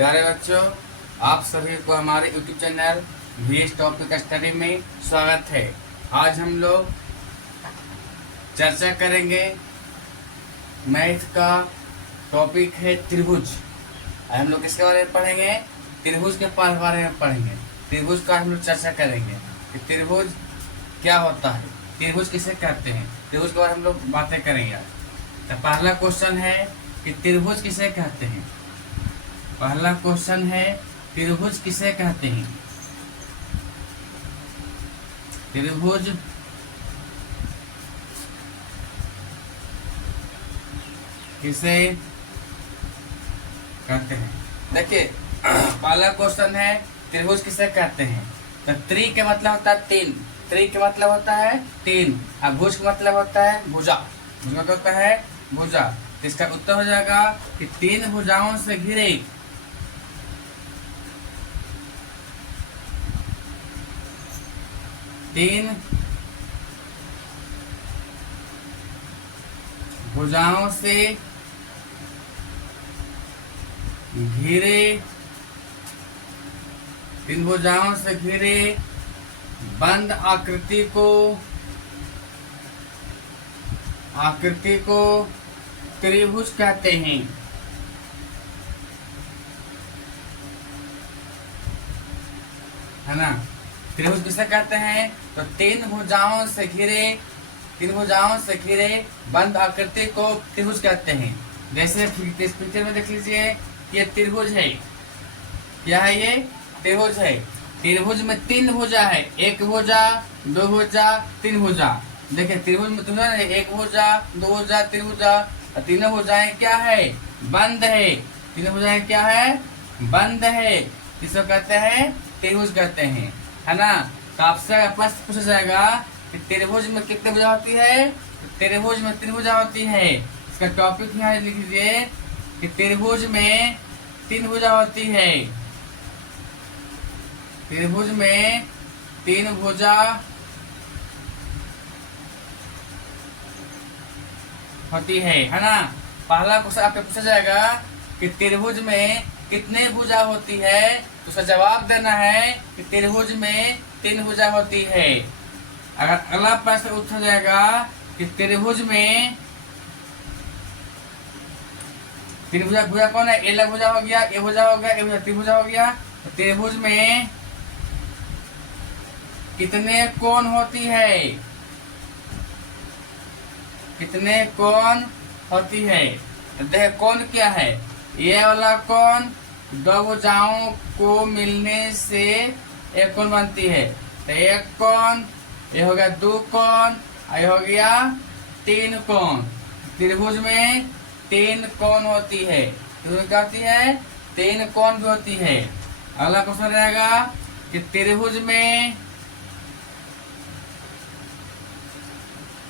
प्यारे बच्चों, आप सभी को हमारे YouTube channel VS topic study में स्वागत है। आज हम लोग चर्चा करेंगे मैथ का टॉपिक है त्रिभुज। हम लोग किसके बारे में पढ़ेंगे? त्रिभुज के बारे में पढ़ेंगे। त्रिभुज का हम लोग चर्चा करेंगे कि त्रिभुज क्या होता है, त्रिभुज किसे कहते हैं, त्रिभुज के बारे में हम लोग बातें करेंगे आज। तो पहला क्वेश्चन है कि त्रिभुज किसे कहते हैं। पहला क्वेश्चन है त्रिभुज किसे कहते हैं। त्रिभुज किसे कहते हैं। देखिए पहला क्वेश्चन है त्रिभुज किसे कहते हैं। तो त्रि के मतलब होता है तीन, त्रि के मतलब होता है तीन, और भुज का मतलब होता है भुजा। भुज का होता है भुजा। तो इसका उत्तर हो जाएगा कि तीन भुजाओं से घिरे तीन भुजाओं से घिरे, तीन भुजाओं से घिरे बंद आकृति को त्रिभुज कहते हैं। है ना। त्रिभुज किसे कहते हैं? तो तीन भुजाओं से घिरे बंद आकृति को त्रिभुज कहते हैं। जैसे इस पिक्चर में देख लीजिए, ये त्रिभुज है। क्या है ये? त्रिभुज है। त्रिभुज में तीन भुजा है, एक भुजा, दो भुजा, तीन भुजा। देखिए त्रिभुज में तुम्हें एक भुजा, दो भुजा, तीन भुजा, और तीनों भुजाएं क्या है? बंद है। तीनों भुजाएं क्या है? बंद है। इसको कहते हैं त्रिभुज कहते हैं। है ना। तो आपसे प्रश्न पूछा जाएगा कि त्रिभुज में कितने भुजा होती है? त्रिभुज में तीन भुजा होती है। इसका टॉपिक यहाँ लिख लीजिए कि त्रिभुज में तीन भुजा होती है। त्रिभुज में तीन भुजा होती है ना। पहला क्वेश्चन आपसे पूछा जाएगा कि त्रिभुज में कितने भुजा होती है। तो उसका जवाब देना है कि त्रिभुज में तीन भुजा होती है। अगर अगला प्रश्न पूछा जाएगा कि त्रिभुज में तीन भुजा कौन है? ए लघु भुजा हो गया, ए भुजा हो गया, ए भुजा त्रिभुजा हो गया। तो त्रिभुज में कितने कोण होती है? कितने कोण होती है? देख कोण क्या है? ये वाला कोण दो भुजाओं को मिलने से एक कोण बनती है। तो एक कोण, ये हो गया दो कोण, ये हो गया तीन कोण। त्रिभुज में तीन कोण होती है। त्रिभुज क्या होती है? तीन कोण भी होती है। अगला क्वेश्चन रहेगा कि त्रिभुज में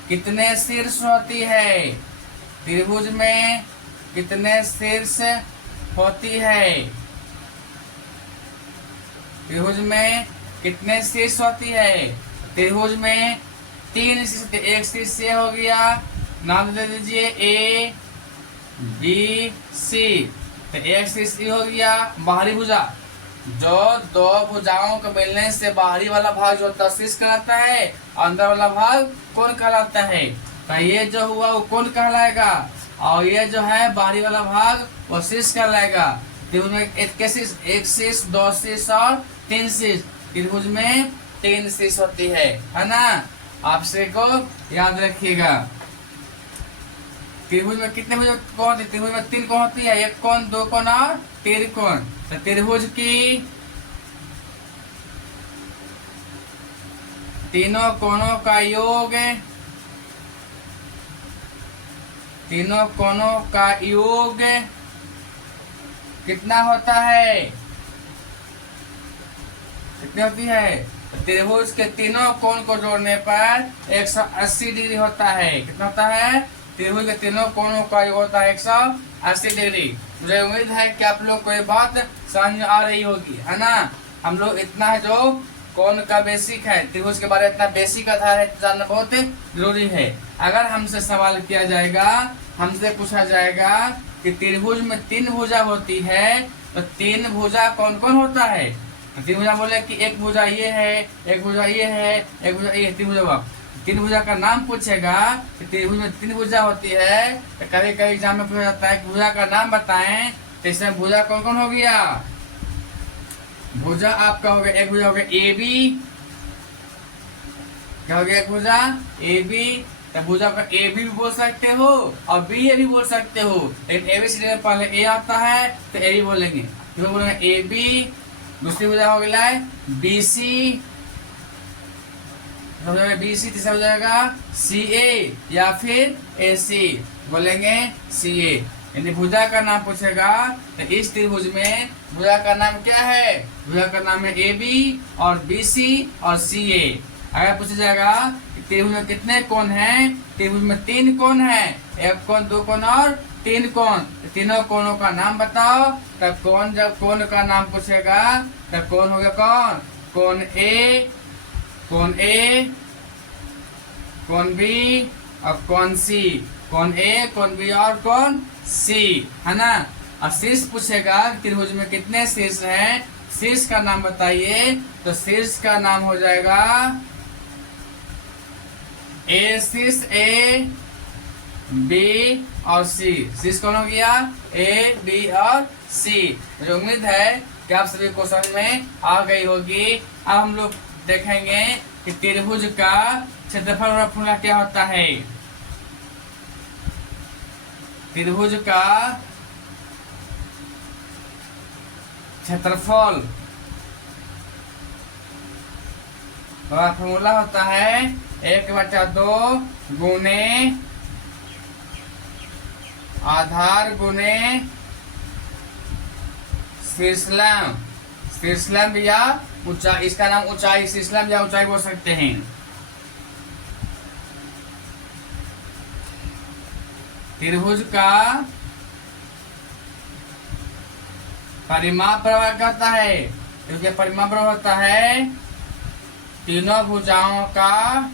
कितने शीर्ष होती है? त्रिभुज में कितने शीर्ष होती है? त्रिभुज में कितने शीर्ष होती है? त्रिभुज में तीन शीर्ष, एक शीर्ष ये हो गया, नाम दे दीजिए ए बी सी। तो एक शीर्ष ये हो गया बाहरी भुजा, जो दो भुजाओं को मिलने से बाहरी वाला भाग जो होता है शीर्ष कहलाता है, अंदर वाला भाग कोण कहलाता है। तो ये जो हुआ वो कोण कहलाएगा, और ये जो है बाहरी वाला भाग वो शीर्ष कहलाएगा। त्रिभुज में एक शीर्ष, दो शीर्ष और तीन शीर्ष। त्रिभुज में तीन शीर्ष होती है ना। आपसे को याद रखिएगा। त्रिभुज में कितने भुजा कौन होती है? त्रिभुज में तीन कोण होती है, एक कोण, दो कोण और तीन कोण। तो त्रिभुज की तीनों कोणों का योग, तीनों कोणों का योग कितना होता है? कितनी होती है? त्रिभुज के तीनों कोण को जोड़ने पर 180 डिग्री होता है। कितना होता है? त्रिभुज के तीनों कोणों का योग होता है 180 डिग्री। मुझे उम्मीद है कि आप लोग को ये बात समझ में आ रही होगी, है ना। हम लोग इतना है जो कोण का बेसिक है, त्रिभुज के बारे में इतना बेसिक आधार है जानना बहुत जरूरी है। अगर हमसे सवाल किया जाएगा, हमसे पूछा जाएगा कि त्रिभुज में तीन भुजा होती है तो तीन भुजा कौन कौन होता है? तो तीन भुजा बोले कि एक भुजा ये है, एक भुजा ये है, एक भुजा ये, तीन भुजा हुआ। तीन भुजा का नाम पूछेगा कि त्रिभुज में तीन भुजा होती है, तो कभी कभी एग्जाम में पूछा जाता है कि भुजा का नाम बताएं, तो इसमें भुजा कौन कौन हो गया? भुजा आपका हो गया, एक भुजा हो गया ए बी, क्या हो गया? एक भुजा ए बी। तो भुजा का ए बी भी बोल सकते हो और बी ए भी बोल सकते हो, लेकिन ए बी सी में पहले ए आता है तो ए बी बोलेंगे, तो बोलेंगे ए बी। दूसरी भुजा हो गया है बी सी, बी सी। तीसरा हो जाएगा सी ए या फिर ए सी, बोलेंगे सी ए। यानी भुजा का नाम पूछेगा तो इस त्रिभुज में भुजा का नाम क्या है? भुजा का नाम है ए बी और बी सी और सी ए। अगर पूछा जाएगा कि त्रिभुज में कितने कोण हैं? त्रिभुज में तीन कोण हैं, एक कोण, दो कोण और तीन कोण। तीनों कोणों का नाम बताओ। तब कोण, जब कोण का नाम पूछेगा तब कोण हो गया कौन? कोण ए, कोण ए, कोण बी और कोण सी। कोण ए, कोण बी और कोण सी, है ना। और शीर्ष पूछेगा त्रिभुज में कितने शीर्ष हैं? शीर्ष का नाम बताइए। तो शीर्ष का नाम हो जाएगा ए शीर्ष, ए बी और सी। शीर्ष कौन हो गया? ए बी और सी। मुझे उम्मीद है कि आप सभी को समझ में आ गई होगी। अब हम लोग देखेंगे कि त्रिभुज का क्षेत्रफल और फॉर्मूला क्या होता है। त्रिभुज का क्षेत्रफल और फॉर्मूला होता है 1/2 गुने आधार गुने शीर्षलंब। शीर्षलंब या ऊंचाई, इसका नाम ऊंचाई, शीर्षलंब या ऊंचाई बोल सकते हैं। त्रिभुज का परिमाप बराबर करता है, त्रिभुज का परिमाप बराबर होता है तीनों भुजाओं का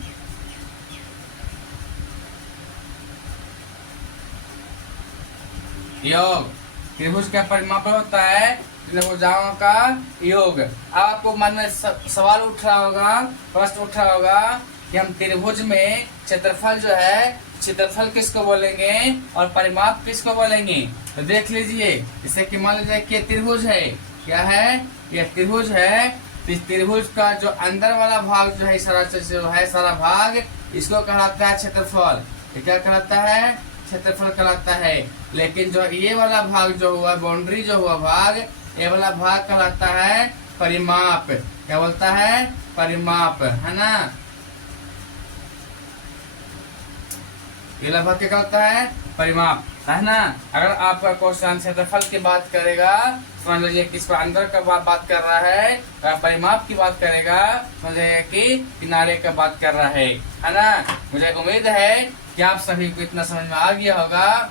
योग। त्रिभुज का परिमाप होता है तीनों भुजाओं का योग। आपको मन में सवाल उठ रहा होगा, प्रश्न उठ रहा होगा कि हम त्रिभुज में क्षेत्रफल जो है, क्षेत्रफल किसको बोलेंगे और परिमाप किसको बोलेंगे? तो देख लीजिए। जैसे कि मान लीजिए कि त्रिभुज है, क्या है? यह त्रिभुज है। तो इस त्रिभुज का जो अंदर वाला भाग जो है, सारा जो है सारा भाग, इसको कहलाता है क्षेत्रफल। ये क्या कहलाता है? क्षेत्रफल कहलाता है। लेकिन जो ये वाला भाग जो हुआ, बाउंड्री जो हुआ भाग, ये वाला भाग कहलाता है परिमाप। क्या बोलता है? परिमाप, है ना। ये वाला भाग क्या कहलाता है? परिमाप, है ना। अगर आपका क्वेश्चन क्षेत्रफल की बात करेगा, समझ लीजिए कि इस पर अंदर का बात कर रहा है। अगर परिमाप की बात करेगा, समझ लीजिए कि किनारे का बात कर रहा है ना। मुझे उम्मीद है कि आप सभी को इतना समझ में आ गया होगा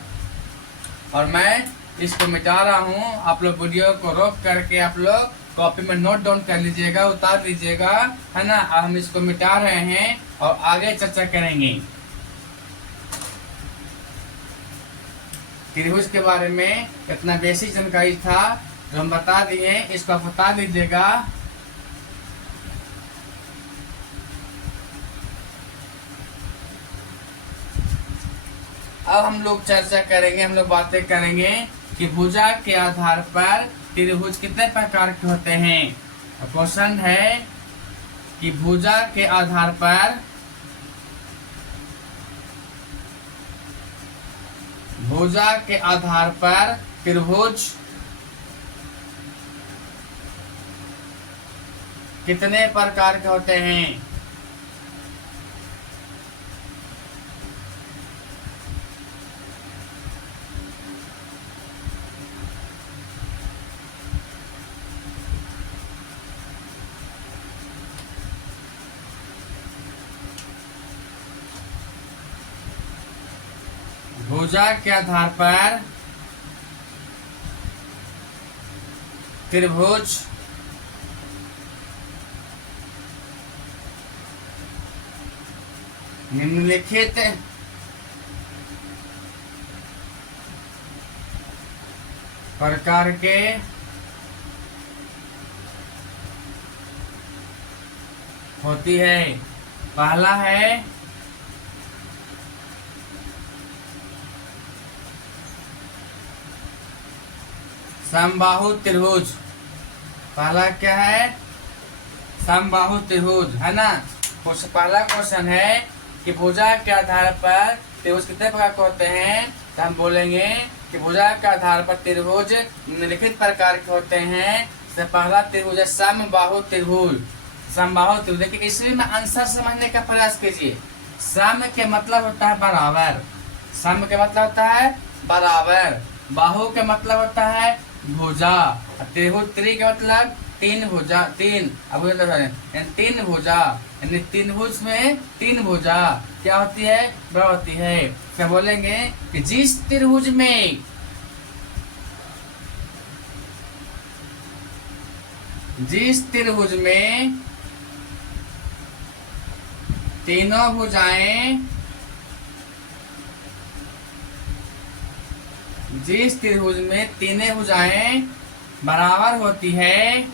और मैं इसको मिटा रहा हूँ। आप लोग वीडियो को रोक करके आप लोग कॉपी में नोट डाउन कर लीजिएगा, उतार लीजिएगा, है ना। हम इसको मिटा रहे हैं और आगे चर्चा करेंगे। त्रिभुज के बारे में इतना बेसिक जानकारी था जो हम बता दिए, इसको आप बता दीजिएगा। अब हम लोग चर्चा करेंगे, हम लोग बातें करेंगे कि भुजा के आधार पर त्रिभुज कितने प्रकार के होते हैं। क्वेश्चन है कि भुजा के आधार पर त्रिभुज कितने प्रकार के होते हैं। भुजा के आधार पर त्रिभुज निम्नलिखित प्रकार के होती है। पहला है समबाहु त्रिभुज। पहला क्या है? समबाहु त्रिभुज, है ना। पहला क्वेश्चन है कि भुजा के आधार पर त्रिभुज कितने प्रकार के होते हैं, तो हम बोलेंगे कि भुजा के आधार पर त्रिभुज निम्नलिखित प्रकार के होते हैं। तो पहला त्रिभुज है समबाहु त्रिभुज। समबाहु त्रिभुज, देखिए इसमें में आंसर समझने का प्रयास कीजिए। सम के मतलब होता है बराबर, सम के मतलब होता है बराबर, बाहु के मतलब होता है भुजा, त्रिभुज त्रि का मतलब तीन भुजा, तीन अब तीन भुजा, यानी तीन भुज में तीन भुजा क्या होती है? बराबर होती है। क्या बोलेंगे कि जिस त्रिभुज में तीनों भुजाएं, जिस त्रिभुज में तीनों भुजाएं बराबर होती है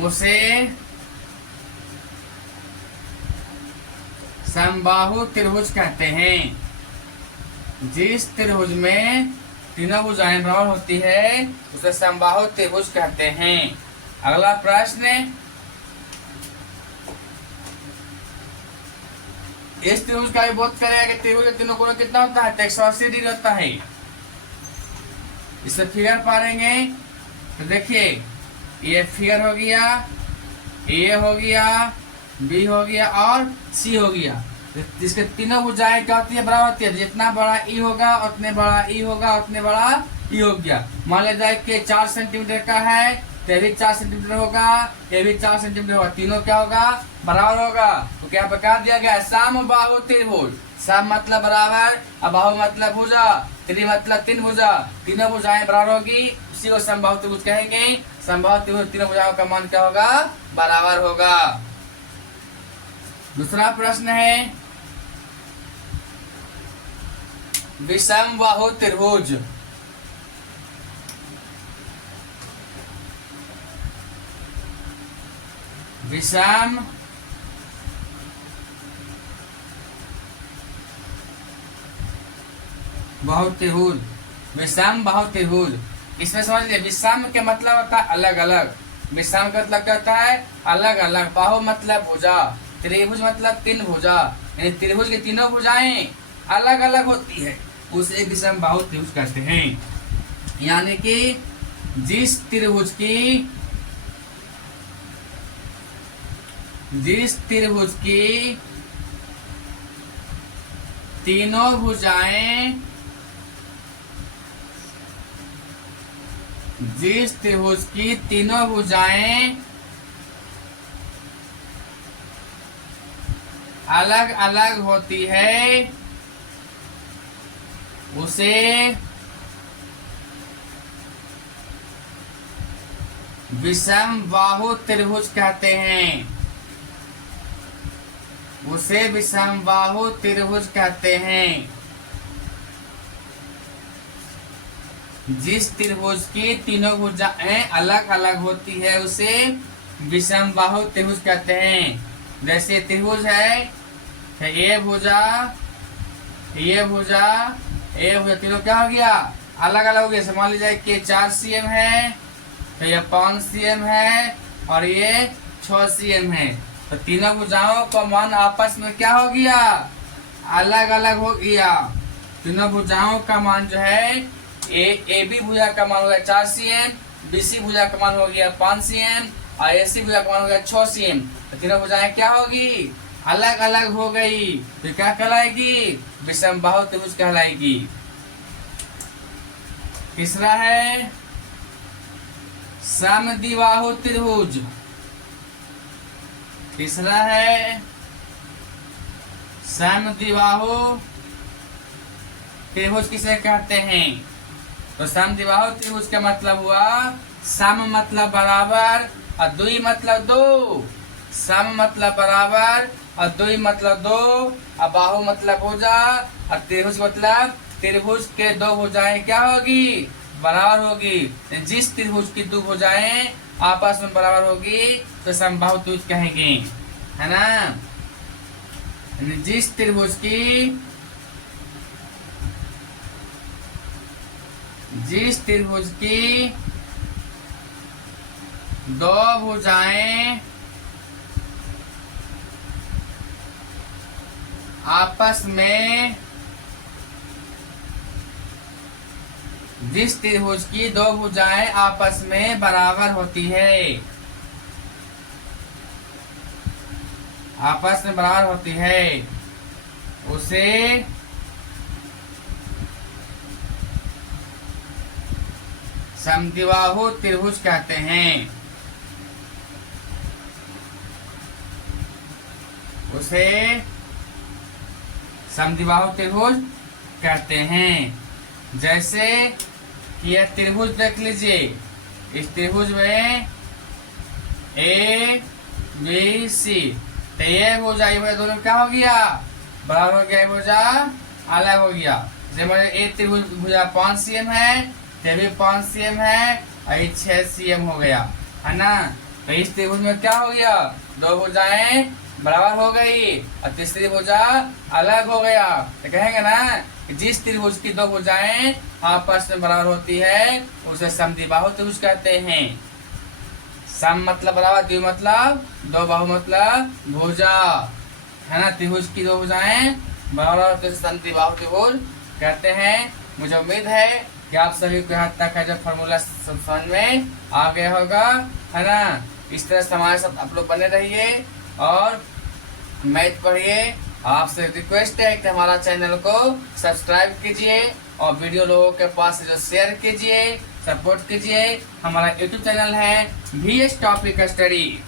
उसे समबाहु त्रिभुज कहते हैं। जिस त्रिभुज में तीनों भुजाएं बराबर होती है उसे समबाहु त्रिभुज कहते हैं। अगला प्रश्न, इस त्रिभुज का भी बोध करेगा कि त्रिभुज के तीनों कोण कितना होता है? 180 डिग्री होता है। इससे फिगर पाएंगे तो देखिए ये फिगर हो गया, ए हो गया, बी हो गया और सी हो गया। जिसके तीनों भुजाएं क्या होती है? बराबर होती है। जितना बड़ा ई होगा उतने बड़ा ई होगा, उतने बड़ा ई हो गया। मान लिया जाए कि 4 सेंटीमीटर का है तो ये भी 4 सेंटीमीटर होगा, ये भी 4 सेंटीमीटर होगा, तीनों क्या होगा? बराबर होगा। तो क्या बता दिया गया? समबाहु त्रिभुज। सम मतलब बराबर, और बाहु मतलब भुजा, त्रि मतलब तीन भुजा, तीनों भुजाएं बराबर होगी, उसी को समबाहु त्रिभुज कहेंगे। समबाहु त्रिभुज तीनों भुजाओं का मान क्या होगा? बराबर होगा। दूसरा प्रश्न है विषमबाहु त्रिभुज। विषम बाहु त्रिभुज, विषम बाहु त्रिभुज। इसमें समझ लिया, विषम के मतलब होता है अलग अलग, विषम का मतलब क्या होता है? अलग अलग। बाहु मतलब भुजा, त्रिभुज मतलब तीन भुजा, यानी त्रिभुज की तीनों भुजाएं अलग अलग होती है, उसे विषम बाहु त्रिभुज कहते हैं। यानी कि जिस त्रिभुज की तीनों भुजाएं, जिस त्रिभुज की तीनों भुजाएं अलग अलग होती है उसे विषम बाहु त्रिभुज कहते हैं, उसे विषम बाहु त्रिभुज कहते हैं। जिस त्रिभुज की तीनों भुजाएं अलग अलग होती है उसे विषम बाहु त्रिभुज कहते हैं। जैसे त्रिभुज है तो ये भुजा, ये भुजा, ये भुजा, तीनों क्या हो गया? अलग अलग हो गया। मान लीजिए कि 4 cm है तो ये 5 cm है और ये 6 cm है, तो तीनों भुजाओं का मान आपस में क्या हो गया? अलग अलग हो गया। तीनों भुजाओं का मान जो है ए बी भुजा का मान हो गया 4 cm, बी सी भुजा का मान हो गया 5 cm और ए सी भुजा का मान हो गया 6 cm। तो तीनों भुजाएं क्या होगी? अलग अलग हो गई, तो क्या कहलाएगी? विषम बाहु त्रिभुज कहलाएगी। तीसरा है समद्विबाहु त्रिभुज। तीसरा है समद्विबाहु त्रिभुज किसे कहते हैं? तो समद्विबाहु त्रिभुज का मतलब हुआ सम मतलब बराबर और द्वि मतलब दो। सम मतलब बराबर और द्वि मतलब दो और बाहु मतलब भुजा और त्रिभुज मतलब त्रिभुज के दो भुजाएं क्या होगी? बराबर होगी, जिस त्रिभुज की दो भुजाएं आपस में बराबर होगी तो समबाहु त्रिभुज कहेंगे, है ना। जिस त्रिभुज की दो भुजाएं आपस में, जिस त्रिभुज की दो भुजाएं आपस में बराबर होती है, आपस में बराबर होती है, उसे समद्विबाहु त्रिभुज कहते हैं, उसे समद्विबाहु त्रिभुज कहते हैं। जैसे यह त्रिभुज देख लीजिए, इस त्रिभुज में ए बी सी, तो ये भुजा ये भुजा दोनों क्या हो गया, बराबर हो गया, भुजा अलग हो गया। जैसे ए त्रिभुज भुजा 5 cm है, ये भी 5 cm है, और 6 cm हो गया, है ना। तो इस त्रिभुज में क्या हो गया, दो भुजाएं बराबर हो गई और तीसरी भुजा अलग हो गया। तो कहेंगे ना कि जिस त्रिभुज की दो भुजाएं आपस में बराबर होती है उसे समद्विबाहु त्रिभुज कहते हैं। सम मतलब बराबर, द्वि मतलब दो, बाहु मतलब भुजा, है ना। त्रिभुज की दो भुजाएं बराबर होते समद्विबाहु त्रिभुज कहते हैं। मुझे उम्मीद है कि आप सभी को यहाँ तक है जो फॉर्मूला समझ में आ गया होगा, है ना। इस तरह से हमारे साथ आप लोग बने रहिए और मैथ पढ़िए। आपसे रिक्वेस्ट है कि हमारा चैनल को सब्सक्राइब कीजिए और वीडियो लोगों के पास जो शेयर कीजिए, सपोर्ट कीजिए। हमारा यूट्यूब चैनल है VS टॉपिक स्टडी,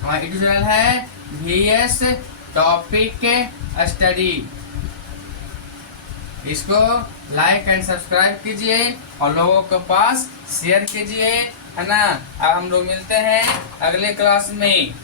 हमारा यूट्यूब चैनल है VS टॉपिक स्टडी। इसको लाइक एंड सब्सक्राइब कीजिए और लोगों के पास शेयर कीजिए, है ना। अब हम लोग मिलते हैं अगले क्लास में।